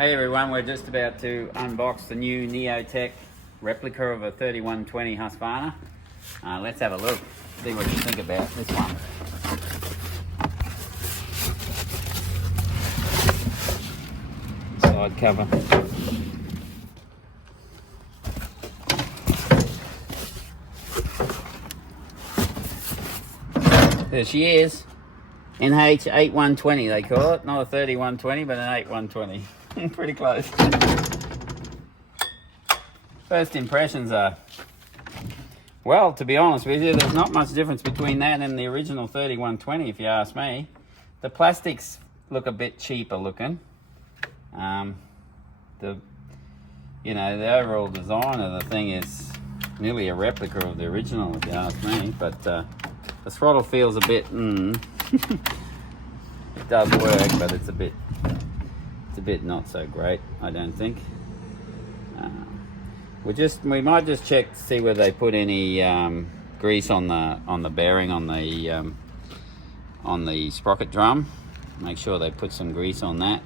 Hey everyone, we're just about to unbox the new NeoTec replica of a 3120 Husqvarna. Let's have a look, see what you think about this one. Side cover. There she is. NH8120 they call it, not a 3120 but an 8120. Pretty close. First impressions are, well, to be honest with you, there's not much difference between that and the original 3120 if you ask me. The plastics look a bit cheaper looking. The overall design of the thing is nearly a replica of the original if you ask me, but the throttle feels a bit it does work, but it's a bit not so great, I don't think. We might just check to see whether they put any grease on the bearing on the sprocket drum. Make sure they put some grease on that.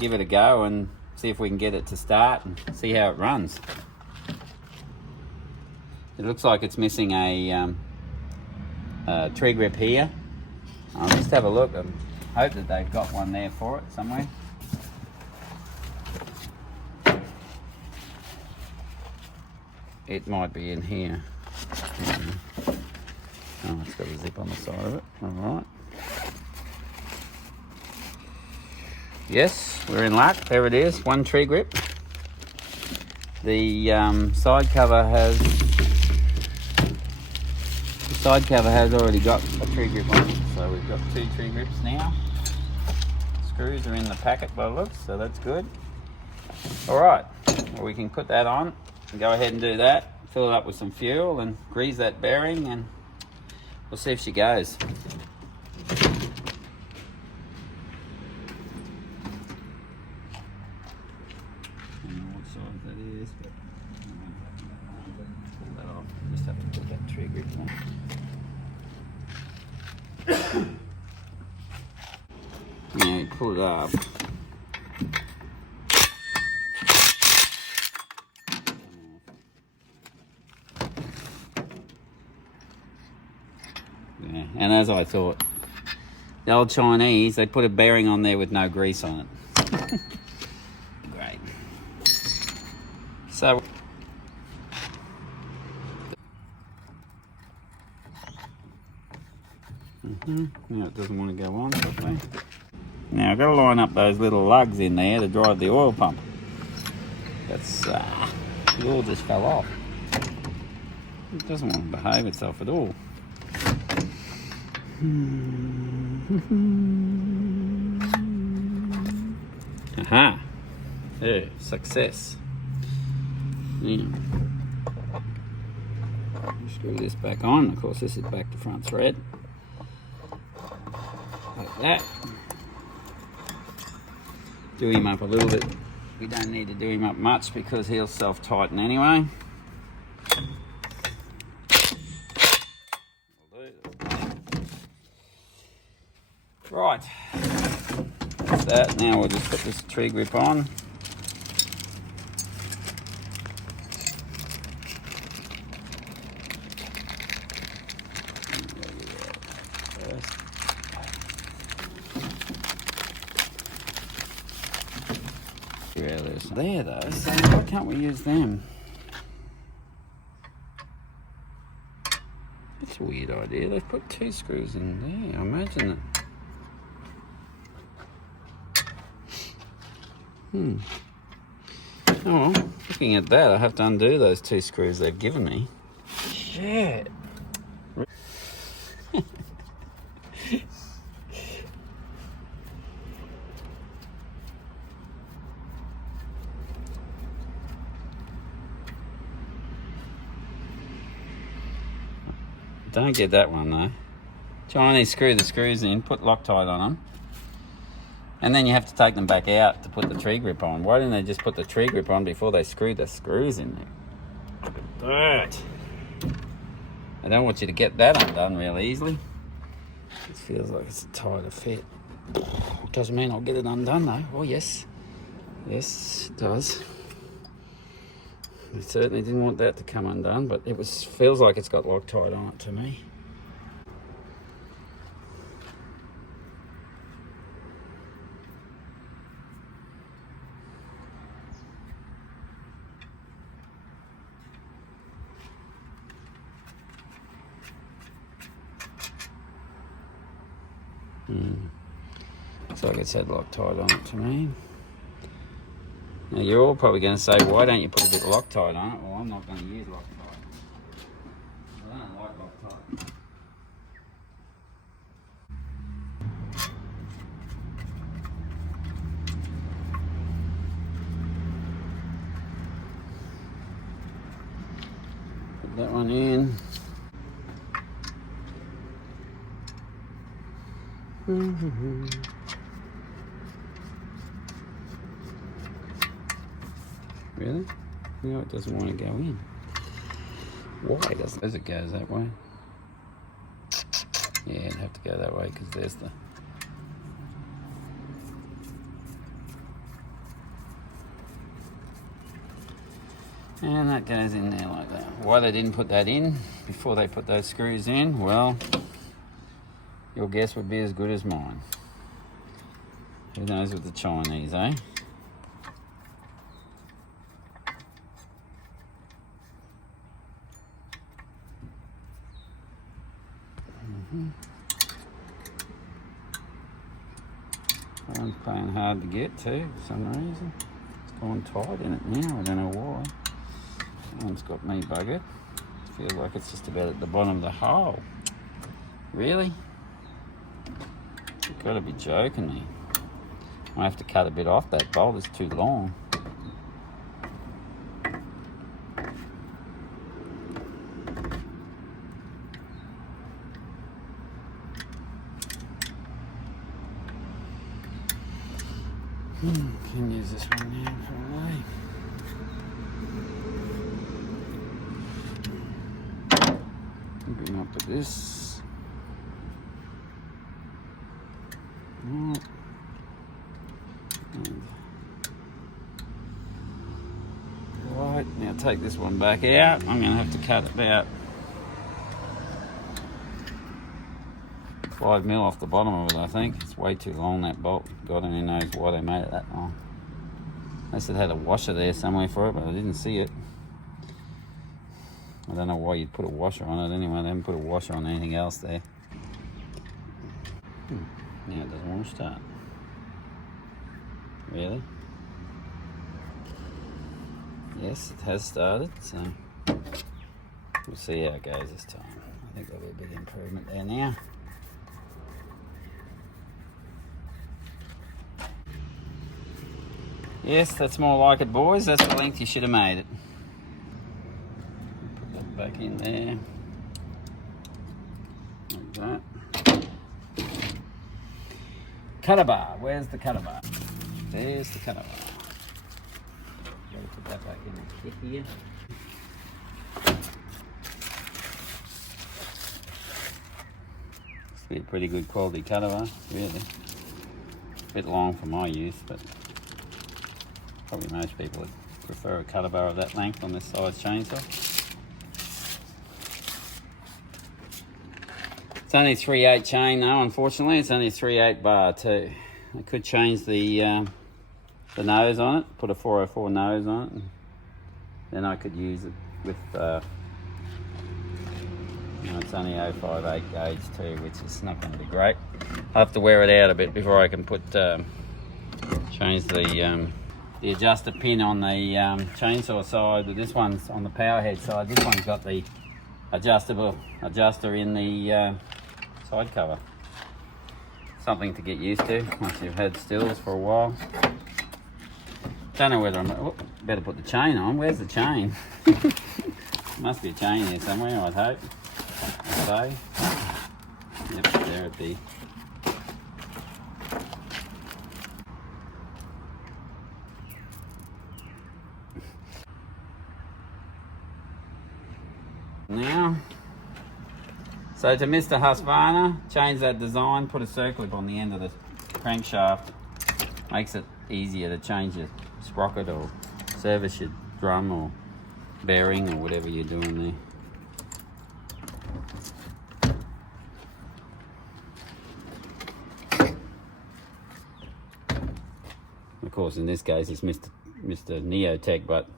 Give it a go and see if we can get it to start and see how it runs. It looks like it's missing a tree grip here. I'll just have a look. I hope that they've got one there for it somewhere. It might be in here. Oh, it's got a zip on the side of it. All right. Yes, we're in luck. There it is. One tree grip. The side cover has already got a tree grip on it, so we've got two tree grips now. Screws are in the packet by the looks, so that's good. All right, well, we can put that on and go ahead and do that. Fill it up with some fuel and grease that bearing, and we'll see if she goes. I don't know what size that is, but pull that off. Just have to put that tree grip on. Now you pull it up. Yeah, and as I thought, the old Chinese, they put a bearing on there with no grease on it. Great. So now it doesn't want to go on properly. Now I've got to line up those little lugs in there to drive the oil pump. That's the oil just fell off. It doesn't want to behave itself at all. Aha! There, success. Yeah. Screw this back on. Of course, this is back to front thread. Like that. Do him up a little bit. We don't need to do him up much because he'll self-tighten anyway. Right, that's that. Now we'll just put this tree grip on. There though, so why can't we use them? That's a weird idea. They've put two screws in there. I imagine it. Oh, well, looking at that, I have to undo those two screws they've given me. Shit. Don't get that one though. Chinese screw the screws in, put Loctite on them, and then you have to take them back out to put the tree grip on. Why didn't they just put the tree grip on before they screwed the screws in there? Look at that. I don't want you to get that undone real easily. It feels like it's a tighter fit. Doesn't mean I'll get it undone though. Oh yes. Yes, it does. I certainly didn't want that to come undone, but it feels like it's got Loctite on it to me. Looks like it's had Loctite on it to me. Now you're all probably going to say, why don't you put a bit of Loctite on it? Well, I'm not going to use Loctite. I don't like Loctite. Put that one in. Really? No, it doesn't want to go in. Why doesn't it? As it goes that way. Yeah, it'd have to go that way because there's the... And that goes in there like that. Why they didn't put that in before they put those screws in, well, your guess would be as good as mine. Who knows with the Chinese, eh? That one's playing hard to get to for some reason. It's gone tight in it now, I don't know why. That one's got me buggered. It feels like it's just about at the bottom of the hole. Really? You've got to be joking me. I have to cut a bit off that bolt, it's too long. Can use this one now for a way. Bring up with this. Right, now take this one back out. I'm going to have to cut about 5 mil off the bottom of it, I think. It's way too long, that bolt. God only knows why they made it that long. Unless it had a washer there somewhere for it, but I didn't see it. I don't know why you'd put a washer on it anyway. They haven't put a washer on anything else there. Now it doesn't want to start. Really? Yes, it has started, so we'll see how it goes this time. I think there'll be a bit of improvement there now. Yes, that's more like it, boys. That's the length you should have made it. Put that back in there. Like that. Cutter bar. Where's the cutter bar? There's the cutter bar. Gotta put that back in the kit here. This will be a pretty good quality cutter bar, really. A bit long for my use, but probably most people would prefer a cutter bar of that length on this size chainsaw. It's only 3/8 chain though, unfortunately. It's only a 3/8 bar too. I could change the nose on it, put a 404 nose on it, and then I could use it with, it's only 058 gauge too, which is not going to be great. I'll have to wear it out a bit before I can put, change the adjuster pin on the chainsaw side, but this one's on the power head side. This one's got the adjuster in the side cover. Something to get used to once you've had stills for a while. Don't know whether better put the chain on. Where's the chain? Must be a chain here somewhere, I'd hope. I'd say. Yep, there it be. Now, so to Mr. Husqvarna, change that design, put a circlip on the end of the crankshaft. Makes it easier to change the sprocket or service your drum or bearing or whatever you're doing there. Of course, in this case, it's Mr. NeoTec, but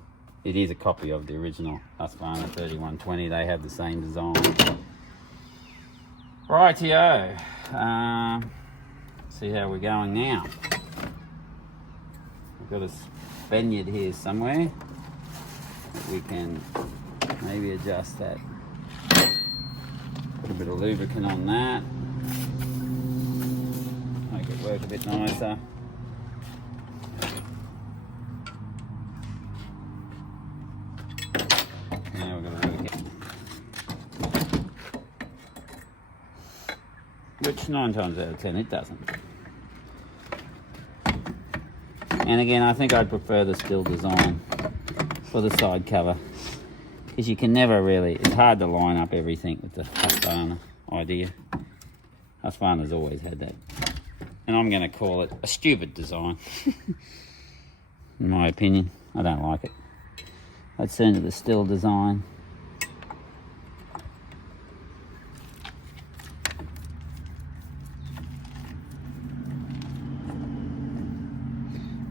it is a copy of the original Husqvarna 3120. They have the same design. Rightio. See how we're going now. We've got a Spaniard here somewhere. We can maybe adjust that. Put a bit of lubricant on that. Make it work a bit nicer. Now we're going to lubricate. Which 9 times out of 10 it doesn't. And again, I think I'd prefer the steel design for the side cover, because you can never really, it's hard to line up everything with the Husqvarna idea. Husqvarna's always had that. And I'm going to call it a stupid design. In my opinion, I don't like it. Let's turn to the steel design.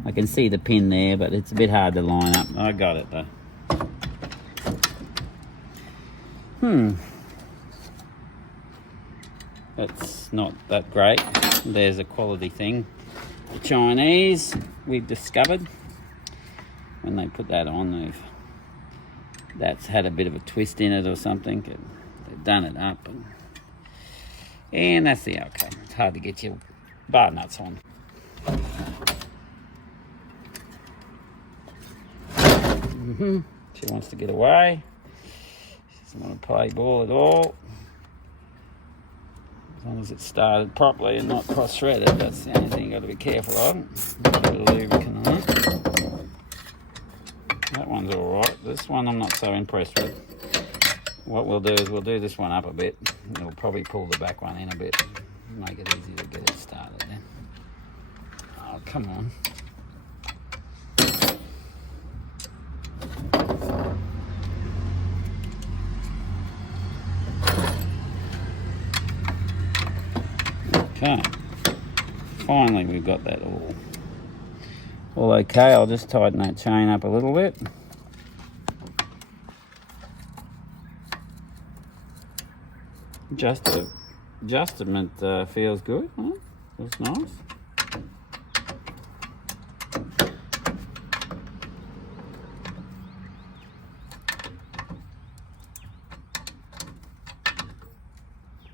I can see the pin there, but it's a bit hard to line up. I got it though. That's not that great. There's a quality thing. The Chinese, we've discovered, when they put that on, that's had a bit of a twist in it or something. They've done it up. And that's the outcome. It's hard to get your bar nuts on. She wants to get away. She doesn't want to play ball at all. As long as it's started properly and not cross-threaded, that's the only thing you've got to be careful of. A bit of lubricant on it. That one's alright. This one I'm not so impressed with. What we'll do is we'll do this one up a bit. We'll probably pull the back one in a bit. Make it easy to get it started then. Oh, come on. Okay, finally we've got that all okay. I'll just tighten that chain up a little bit. Adjustment feels good. Huh? Feels nice.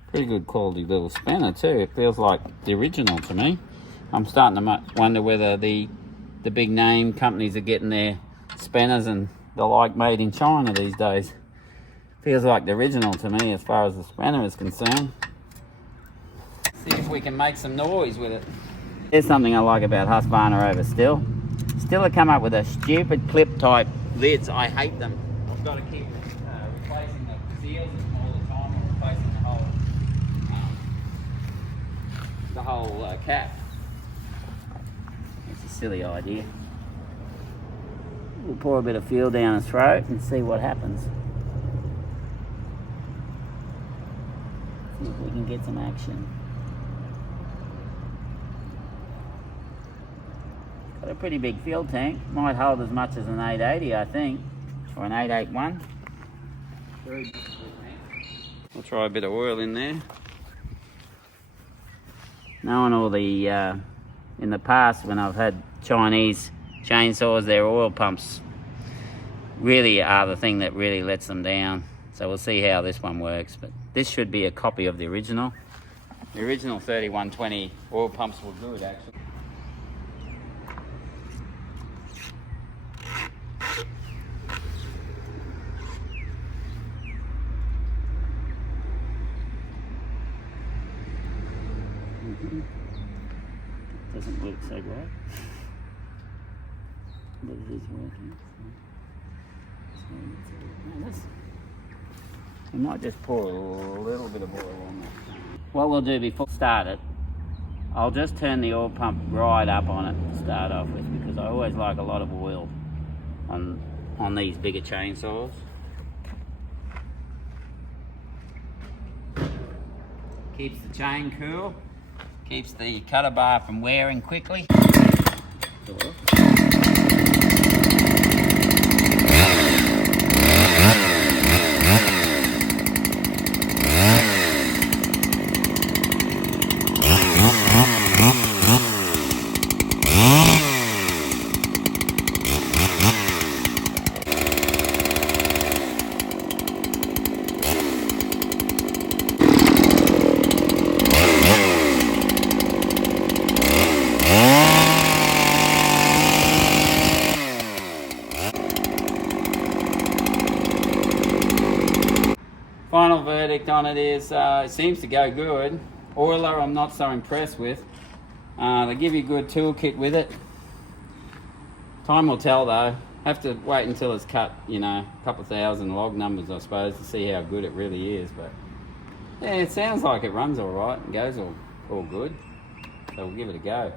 Pretty good quality little spanner too. It feels like the original to me. I'm starting to wonder whether the big name companies are getting their spanners and the like made in China these days. Feels like the original to me as far as the spanner is concerned. See if we can make some noise with it. Here's something I like about Husqvarna over Stihl. Stihl have come up with a stupid clip type lids. I hate them. I've got to keep replacing the seals all the time, or replacing the whole cap. It's a silly idea. We'll pour a bit of fuel down his throat and see what happens. See if we can get some action. Got a pretty big fuel tank. Might hold as much as an 880, I think, or an 881. I'll try a bit of oil in there. Knowing all the, in the past when I've had Chinese chainsaws, their oil pumps really are the thing that really lets them down. So we'll see how this one works, but this should be a copy of the original. The original 3120 oil pumps were good actually. Doesn't work so great, but it is working. I might just pour a little bit of oil on that. What we'll do before we start it, I'll just turn the oil pump right up on it to start off with, because I always like a lot of oil on these bigger chainsaws. Keeps the chain cool, keeps the cutter bar from wearing quickly. Final verdict on it is, it seems to go good. Oiler I'm not so impressed with. They give you a good toolkit with it. Time will tell though. Have to wait until it's cut, you know, a couple of thousand log numbers I suppose, to see how good it really is. But yeah, it sounds like it runs all right and goes all good. So we'll give it a go.